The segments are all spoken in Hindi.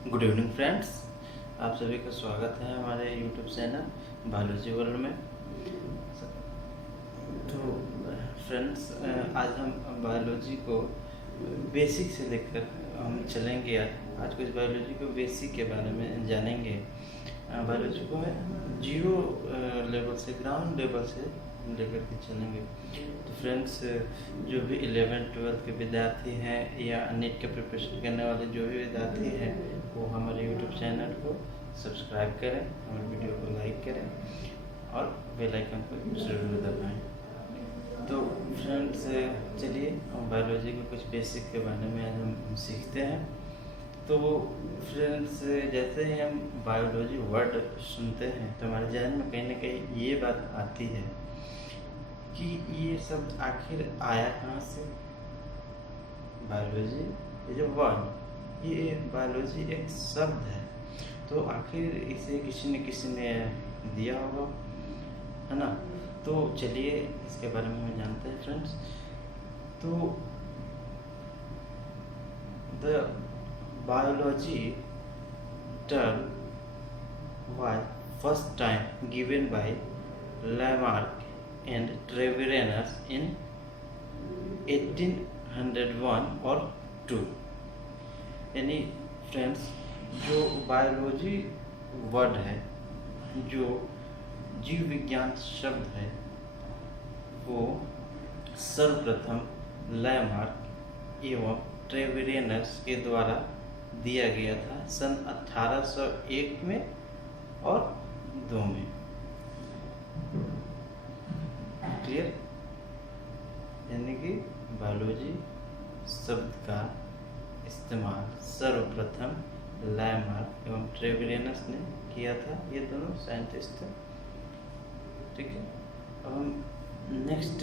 गुड इवनिंग फ्रेंड्स, आप सभी का स्वागत है हमारे यूट्यूब चैनल बायोलॉजी वर्ल्ड में। तो फ्रेंड्स, आज हम बायोलॉजी को बेसिक से लेकर हम चलेंगे। आज कुछ बायोलॉजी को बेसिक के बारे में जानेंगे। बायोलॉजी को जीरो लेवल से, ग्राउंड लेवल से लेकर के चलेंगे। तो फ्रेंड्स, जो भी 11th-12th के विद्यार्थी हैं या नीट के प्रिपरेशन करने वाले जो भी विद्यार्थी हैं, वो हमारे यूट्यूब चैनल को सब्सक्राइब करें, हमारे वीडियो को लाइक करें और बेल आइकन को जरूर दबाएं। तो फ्रेंड्स, चलिए हम बायोलॉजी के कुछ बेसिक के बारे में आज हम सीखते हैं। तो फ्रेंड्स, जैसे ही हम बायोलॉजी वर्ड सुनते हैं तो हमारे जहन में कहीं ना कहीं ये बात आती है कि ये शब्द आखिर आया कहाँ से। बायोलॉजी, ये जो वर्ड, ये बायोलॉजी एक शब्द है, तो आखिर इसे किसी ने दिया होगा, है ना। तो चलिए इसके बारे में हम जानते हैं फ्रेंड्स। तो the biology term was first time given by Lamarck and Treviranus in 1801 और 2। यानी फ्रेंड्स, जो बायोलॉजी वर्ड है, जो जीव विज्ञान शब्द है, वो सर्वप्रथम लैमार्क एवं ट्रेविरेनस के द्वारा दिया गया था सन 1801 में और 2 में। क्लियर? यानी कि बायोलॉजी शब्द का इस्तेमाल सर्वप्रथम लैमार्क एवं ट्रेविरेनस ने किया था। ये दोनों साइंटिस्ट थे, ठीक है। अब हम नेक्स्ट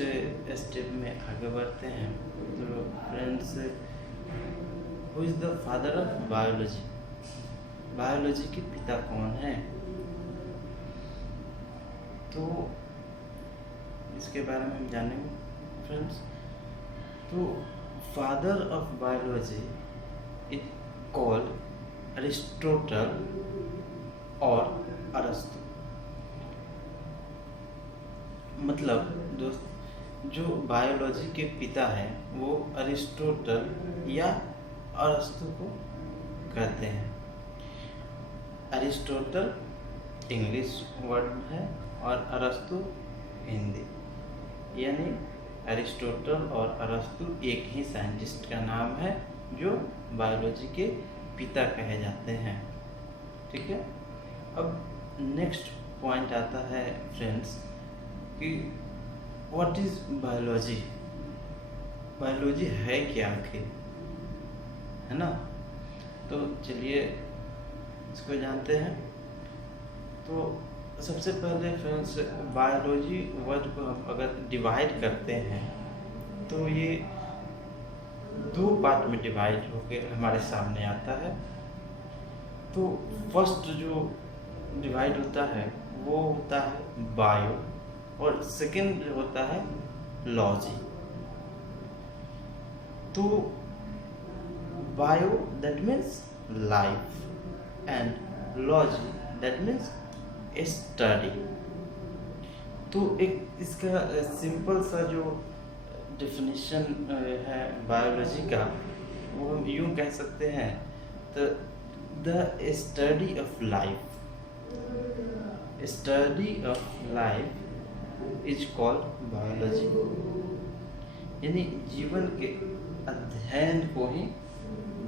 स्टेप में आगे बढ़ते हैं। तो friends, who is the father of biology? Biology के पिता कौन है? तो इसके बारे में हम जानेंगे फ्रेंड्स। तो father of biology is called Aristotle और अरस्तु। मतलब दोस्त, जो बायोलॉजी के पिता हैं वो अरिस्टोटल या अरस्तु को कहते हैं। अरिस्टोटल इंग्लिश वर्ड है और अरस्तु हिंदी। यानी अरिस्टोटल और अरस्तु एक ही साइंटिस्ट का नाम है जो बायोलॉजी के पिता कहे जाते हैं, ठीक है। अब नेक्स्ट पॉइंट आता है फ्रेंड्स कि व्हाट इज बायोलॉजी? बायोलॉजी है क्या आखिर, है ना। तो चलिए इसको जानते हैं। तो सबसे पहले फ्रेंड्स, बायोलॉजी वर्ड को हम अगर डिवाइड करते हैं तो ये 2 पार्ट में डिवाइड होकर हमारे सामने आता है। तो फर्स्ट जो डिवाइड होता है वो होता है बायो, और सेकंड होता है लॉजी। तो bio that means life and logy that means study. तो एक इसका सिंपल सा जो डेफिनेशन है बायोलॉजी का, वो हम यूँ कह सकते हैं, तो the study of life, study of life is called biology. यानी जीवन के अध्ययन को ही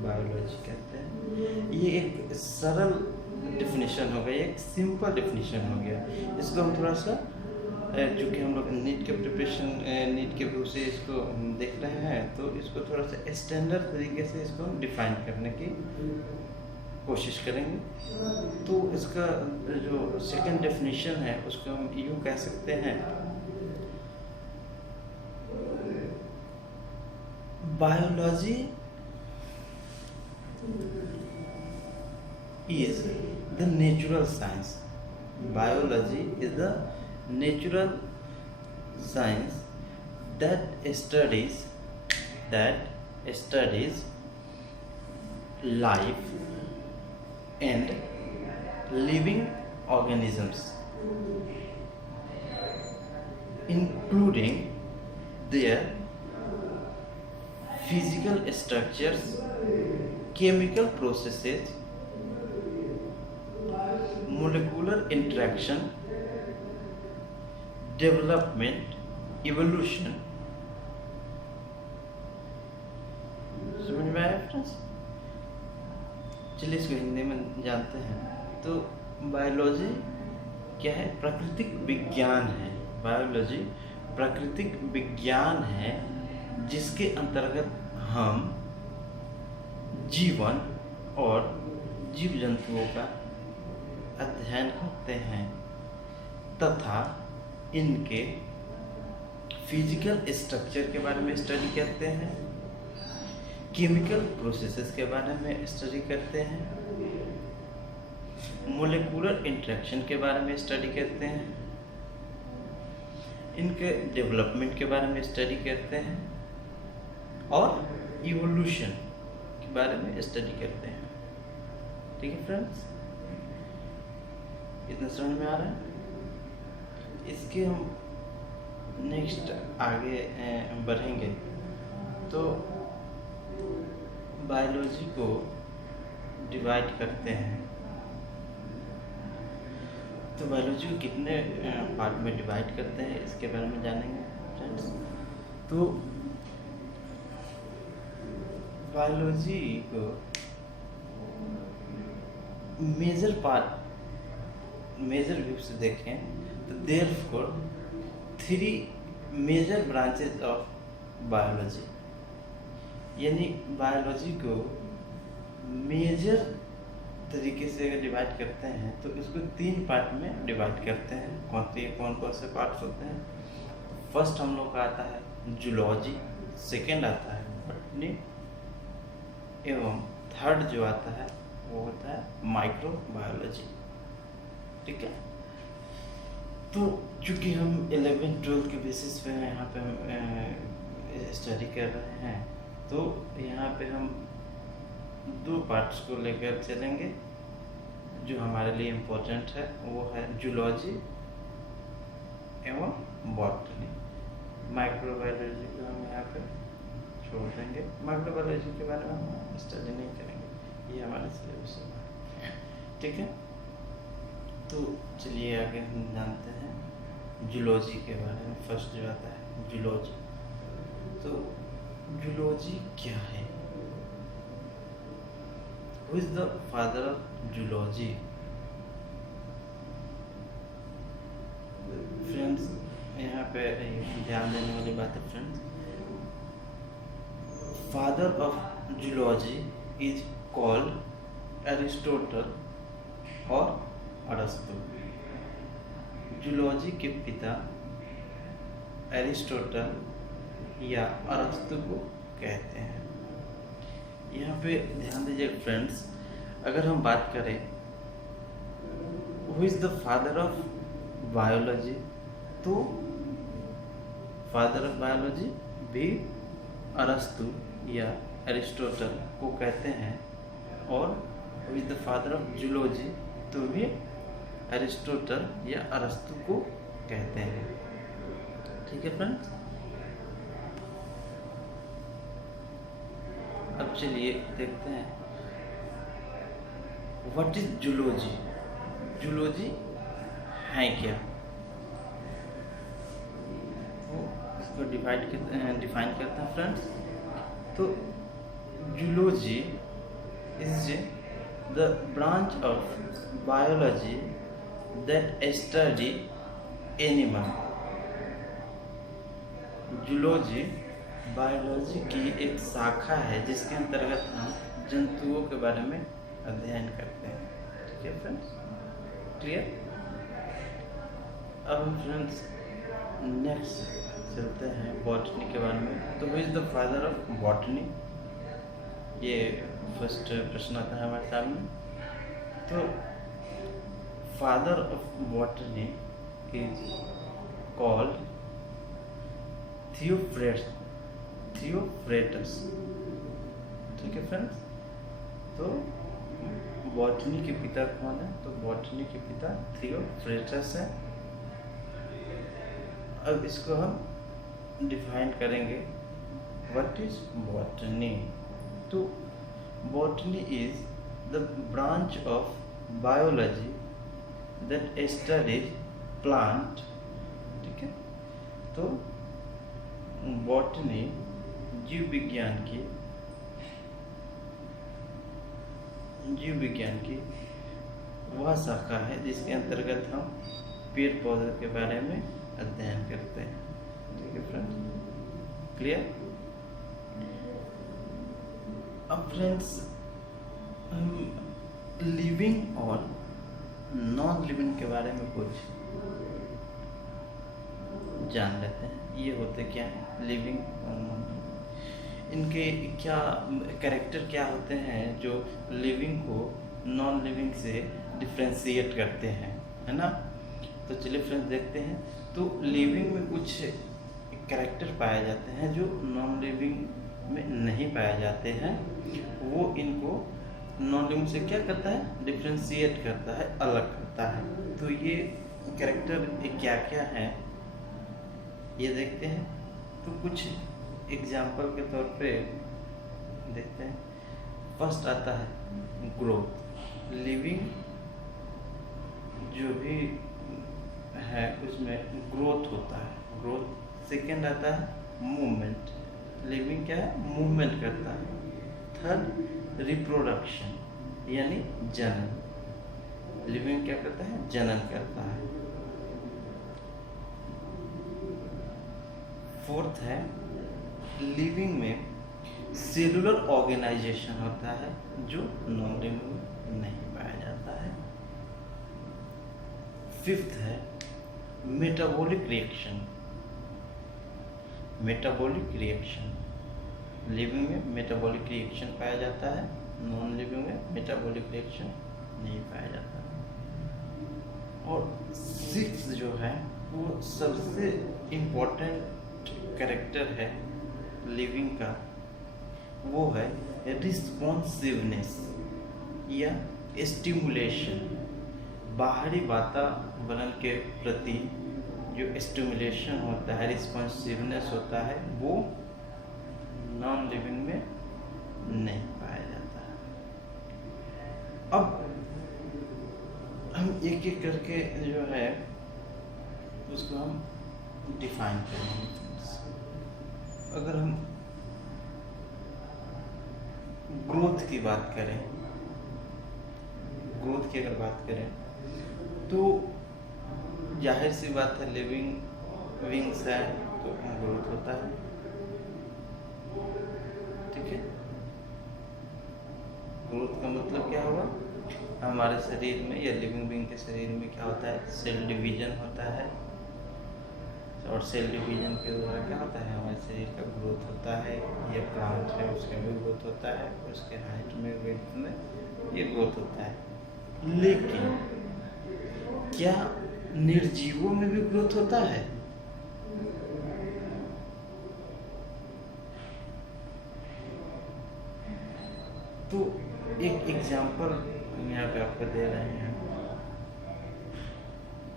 बायोलॉजी कहते हैं। ये एक सरल डेफिनेशन हो गया, एक सिंपल डेफिनेशन हो गया। इसको हम थोड़ा सा, चूँकि हम लोग नीट के प्रिपरेशन, नीट के व्यू से इसको देख रहे हैं, तो इसको थोड़ा सा स्टैंडर्ड तरीके से इसको हम डिफाइन करने की कोशिश करेंगे। तो इसका जो सेकंड डेफिनेशन है उसको हम यूँ कह सकते हैं, biology is the natural science. Biology is the natural science that studies life and living organisms, including their physical structures, chemical processes, molecular interaction, development, evolution। समझ में आया फ्रेंड्स? चलिए इसको हिंदी में जानते हैं। तो बायोलॉजी क्या है? प्राकृतिक विज्ञान है। बायोलॉजी प्राकृतिक विज्ञान है जिसके अंतर्गत हम जीवन और जीव जंतुओं का अध्ययन करते हैं तथा इनके फिजिकल स्ट्रक्चर के बारे में स्टडी करते हैं, केमिकल प्रोसेसेस के बारे में स्टडी करते हैं, मोलेकुलर इंटरेक्शन के बारे में स्टडी करते हैं, इनके डेवलपमेंट के बारे में स्टडी करते हैं और इवोल्यूशन के बारे में स्टडी करते हैं। ठीक है फ्रेंड्स, इतना समझ में आ रहा है? इसके हम नेक्स्ट आगे बढ़ेंगे। तो बायोलॉजी को डिवाइड करते हैं। तो बायोलॉजी को कितने पार्ट में डिवाइड करते हैं इसके बारे में जानेंगे फ्रेंड्स। तो बायोलॉजी को मेजर व्यू से देखें तो therefore 3 major branches of biology, यानी बायोलॉजी को मेजर तरीके से अगर डिवाइड करते हैं तो इसको 3 पार्ट में डिवाइड करते हैं। कौन कौन से पार्ट्स होते हैं? फर्स्ट हम लोग का आता है जूलॉजी, सेकेंड आता है बॉटनी, एवं थर्ड जो आता है वो होता है माइक्रोबायोलॉजी। ठीक है, तो चूँकि हम 11-12 के बेसिस पे यहाँ पे हम स्टडी कर रहे हैं तो यहाँ पे हम 2 पार्ट्स को लेकर चलेंगे जो हमारे लिए इम्पोर्टेंट है। वो है जूलॉजी एवं बॉटनी। माइक्रोबायोलॉजी को हम यहाँ पे छोड़ देंगे, माइक्रोबायोलॉजी के बारे में हम स्टडी नहीं करेंगे, ये हमारे सिलेबस में। ठीक है, तो चलिए आगे हम जानते हैं जूलॉजी के बारे में। फर्स्ट जो आता है जूलॉजी। तो जूलॉजी क्या है? Who is the father of zoology? Friends, यहाँ पे ध्यान देने वाली बात है friends, father of zoology is called Aristotle और अरस्तु। जूलॉजी के पिता एरिस्टोटल या अरस्तु को कहते हैं। यहाँ पे ध्यान दीजिए फ्रेंड्स, अगर हम बात करें who is the father of biology, तो फादर ऑफ बायोलॉजी भी अरस्तु या एरिस्टोटल को कहते हैं, और who is the father of zoology तो भी एरिस्टोटल या अरस्तु को कहते हैं। ठीक है फ्रेंड्स, अब चलिए देखते हैं व्हाट इज जूलॉजी। जूलॉजी है क्या? तो इसको डिफाइन करते हैं फ्रेंड्स। तो zoology is the branch of biology that study animal। Zoology biology की एक शाखा है जिसके अंतर्गत हम जंतुओं के बारे में अध्ययन करते हैं। ठीक है फ्रेंड्स, क्लियर? अब हम फ्रेंड्स नेक्स्ट चलते हैं बॉटनी के बारे में। तो who is the father of botany, ये फर्स्ट प्रश्न आता है हमारे सामने। तो father of botany is called Theophrastus. ठीक है फ्रेंड्स, तो बॉटनी के पिता कौन है? तो बॉटनी के पिता थियोफ्रेस्टस है। अब इसको हम डिफाइन करेंगे, व्हाट इज बॉटनी। तो botany is the branch of biology that studies plant. ठीक है, तो बॉटनी जीव विज्ञान की वह शाखा है जिसके अंतर्गत हम पेड़ पौधों के बारे में अध्ययन करते हैं। ठीक है फ्रेंड्स, क्लियर। अब फ्रेंड्स हम लिविंग और नॉन लिविंग के बारे में कुछ जान लेते हैं। ये होते क्या है, लिविंग और नॉन लिविंग, इनके क्या कैरेक्टर क्या होते हैं जो लिविंग को नॉन लिविंग से डिफ्रेंशिएट करते हैं, है ना। तो चलिए फ्रेंड्स देखते हैं। तो लिविंग में कुछ कैरेक्टर पाए जाते हैं जो नॉन लिविंग में नहीं पाए जाते हैं, वो इनको नॉन लिविंग से क्या करता है, डिफ्रेंशिएट करता है, अलग करता है। तो ये कैरेक्टर क्या क्या है ये देखते हैं। तो कुछ एग्जाम्पल के तौर पे देखते हैं। फर्स्ट आता है ग्रोथ। लिविंग जो भी है उसमें ग्रोथ होता है, ग्रोथ। सेकेंड आता है मूवमेंट। लिविंग क्या है, मूवमेंट करता है। थर्ड रिप्रोडक्शन यानी जनन। लिविंग क्या करता है, जनन करता है। फोर्थ है लिविंग में सेलुलर ऑर्गेनाइजेशन होता है जो नॉन लिविंग में नहीं पाया जाता है। फिफ्थ है metabolic reaction. Metabolic reaction, living में मेटाबॉलिक रिएक्शन पाया जाता है, नॉन लिविंग में मेटाबॉलिक रिएक्शन नहीं पाया जाता है। और सिक्स जो है वो सबसे इम्पोर्टेंट कैरेक्टर है लिविंग का, वो है रिस्पॉन्सिवनेस या स्टिमुलेशन। बाहरी वातावरण के प्रति जो स्टिमुलेशन होता है, रिस्पॉन्सिवनेस होता है, वो नॉन लिविंग में नहीं पाया जाता है। अब हम एक एक करके जो है उसको हम डिफाइन करेंगे। अगर हम ग्रोथ की बात करें, ग्रोथ की अगर बात करें तो जाहिर सी बात है, लिविंग विंग्स है तो ग्रोथ होता है। ठीक है, ग्रोथ का मतलब क्या हुआ, हमारे शरीर में या लिविंग बीइंग के शरीर में क्या होता है, सेल डिवीजन होता है। और सेल डिवीजन के द्वारा क्या होता है, हमारे शरीर का ग्रोथ होता है। ये प्लांट है उसका भी ग्रोथ होता है, उसके हाइट में, वेट में ये ग्रोथ होता है। लेकिन क्या निर्जीवों में भी ग्रोथ होता है? तो एक एग्जांपल हम यहाँ पे आपको दे रहे हैं।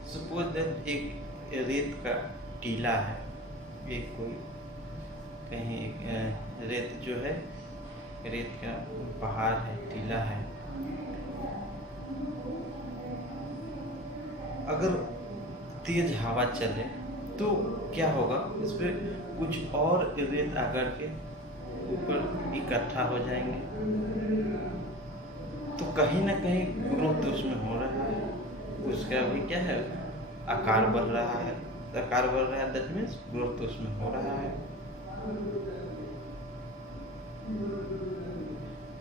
सपोज दैट एक रेत का टीला है, एक कोई कहीं रेत जो है, रेत का पहाड़ है, टीला है। अगर तेज हवा चले तो क्या होगा, इस पे कुछ और रेत आकर के ऊपर इकट्ठा हो जाएंगे, तो कहीं ना कहीं ग्रोथ उसमें हो रहा है, उसका भी क्या है, आकार बढ़ रहा है। आकार बढ़ रहा है, दैट मीन्स ग्रोथ उसमें हो रहा है।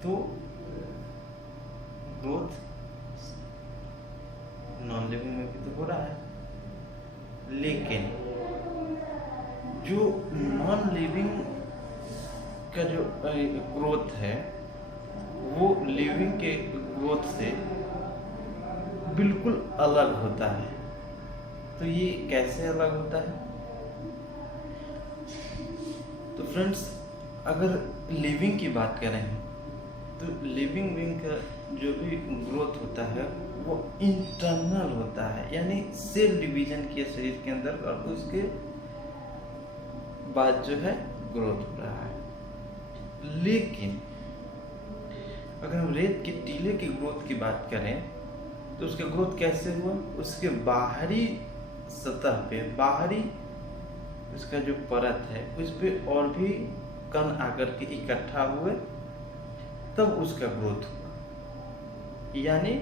तो ग्रोथ नॉन लिविंग में भी तो हो रहा है, लेकिन जो नॉन लिविंग का जो ग्रोथ है वो लिविंग के ग्रोथ से बिल्कुल अलग होता है। तो ये कैसे अलग होता है? तो फ्रेंड्स, अगर लिविंग की बात करें तो लिविंग बीइंग का जो भी ग्रोथ होता है वो इंटरनल होता है, यानी सेल डिवीजन किया शरीर के अंदर और उसके बाद जो है ग्रोथ हो रहा है। लेकिन अगर हम रेत के टीले की ग्रोथ की बात करें तो उसका ग्रोथ कैसे हुआ, उसके बाहरी सतह पे, बाहरी उसका जो परत है उस पे और भी कण आकर के इकट्ठा हुए, तब उसका ग्रोथ हुआ। यानी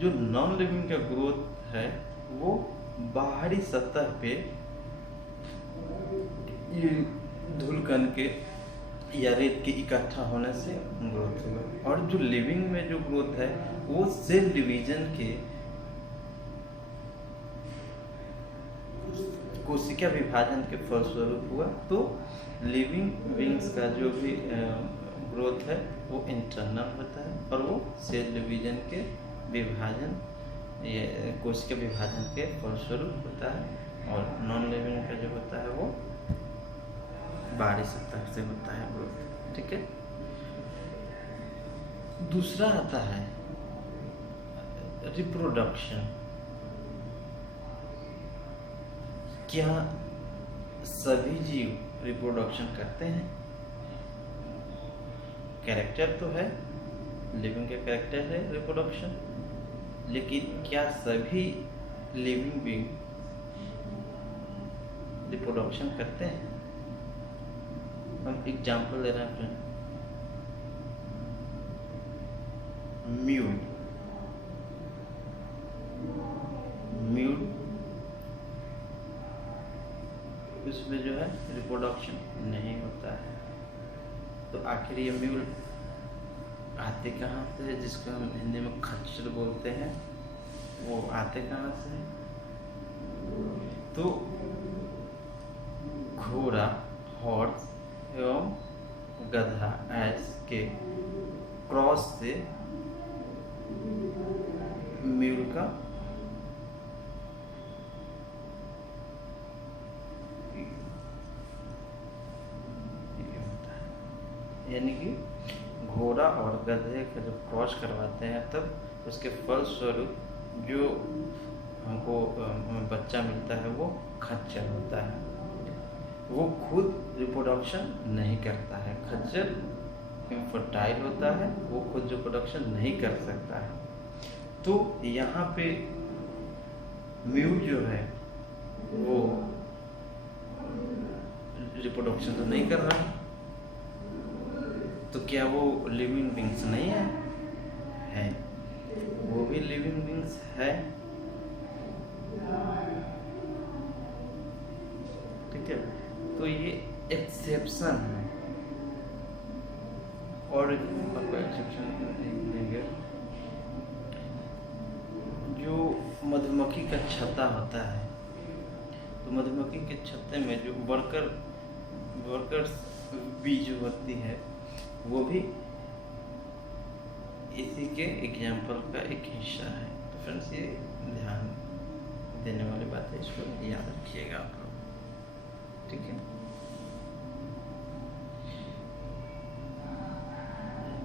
जो नॉन लिविंग का ग्रोथ है वो बाहरी सतह पे ये धूल कण के या रेत के इकट्ठा होने से ग्रोथ हुआ। और जो लिविंग में जो ग्रोथ है वो सेल डिवीजन के कोशिका विभाजन के फलस्वरूप हुआ। तो लिविंग बींग्स का जो भी ग्रोथ है वो इंटरनल होता है और वो सेल डिवीजन के विभाजन, ये कोशिका विभाजन के फलस्वरूप होता है। और नॉन लिविंग का जो होता है वो बाहरी सतह से होता है ग्रोथ। ठीक है। दूसरा आता है रिप्रोडक्शन। क्या सभी जीव रिप्रोडक्शन करते हैं? कैरेक्टर तो है, लिविंग का कैरेक्टर है रिप्रोडक्शन, लेकिन क्या सभी लिविंग बीइंग रिप्रोडक्शन करते हैं? हम एग्जाम्पल ले रहे हैं फ्रेंड, म्यूल। म्यूल उसमें जो है रिप्रोडक्शन नहीं होता है। तो आखिर ये म्यूल आते कहाँ से, जिसको हम हिंदी में खच्चर बोलते हैं, वो आते कहाँ से? तो घोड़ा, हॉर्स एवं गधा ऐस के क्रॉस से म्यूल का यानी कि घोड़ा और गधे का जब क्रॉस करवाते हैं तब उसके फलस्वरूप जो हमको बच्चा मिलता है वो खच्चर होता है। वो खुद रिप्रोडक्शन नहीं करता है। खच्चर इनफर्टाइल होता है, वो खुद रिप्रोडक्शन नहीं कर सकता है। तो यहाँ पे म्यूल जो है वो रिप्रोडक्शन तो नहीं कर रहा है, तो क्या वो लिविंग बींग्स नहीं है? है, वो भी लिविंग बींग्स है। ठीक है। तो ये एक्सेप्शन है और आपका एक्सेप्शन देंगे। जो मधुमक्खी का छत्ता होता है, तो मधुमक्खी के छत्ते में जो वर्कर्स बीज होती है वो भी इसी के एग्जाम्पल का एक हिस्सा है। तो फ्रेंड्स ये ध्यान देने वाली बात है, इसको याद रखिएगा आप लोग। ठीक है।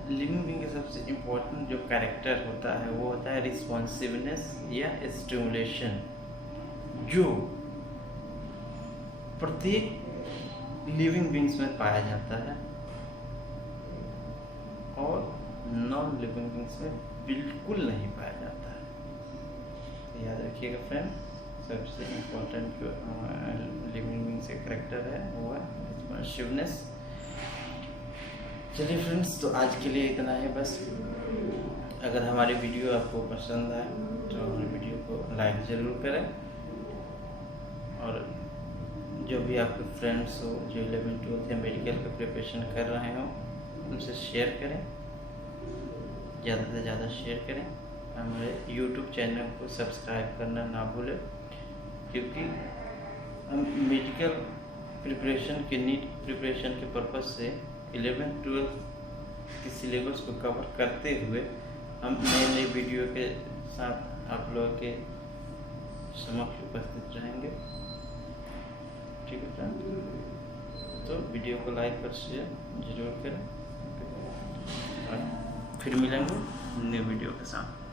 लिविंग बीइंग का सबसे इम्पोर्टेंट जो कैरेक्टर होता है वो होता है रिस्पॉन्सिवनेस या स्टिमुलेशन, जो प्रत्येक लिविंग बीइंग्स में पाया जाता है और नॉन लिविंग बीइंग्स में बिल्कुल नहीं पाया जाता है। तो याद रखिएगा फ्रेंड, सबसे इम्पोर्टेंट जो लिविंग बीइंग्स का कैरेक्टर है वो है रिस्पॉन्सिवनेस। चलिए फ्रेंड्स, तो आज के लिए इतना है बस। अगर हमारी वीडियो आपको पसंद आए तो हमारी वीडियो को लाइक ज़रूर करें और जो भी आपके फ्रेंड्स हो जो 11th-12th या मेडिकल का प्रिपरेशन कर रहे हो उनसे शेयर करें, ज़्यादा से ज़्यादा शेयर करें। हमारे YouTube चैनल को सब्सक्राइब करना ना भूलें, क्योंकि हम मेडिकल प्रिपरेशन के नीट प्रिपरेशन के पर्पज़ से 11th-12th के सिलेबस को कवर करते हुए हम नए वीडियो के साथ आप लोगों के समक्ष उपस्थित रहेंगे। ठीक है फ्रेंड, तो वीडियो को लाइक और शेयर जरूर करें और फिर मिलेंगे न्यू वीडियो के साथ।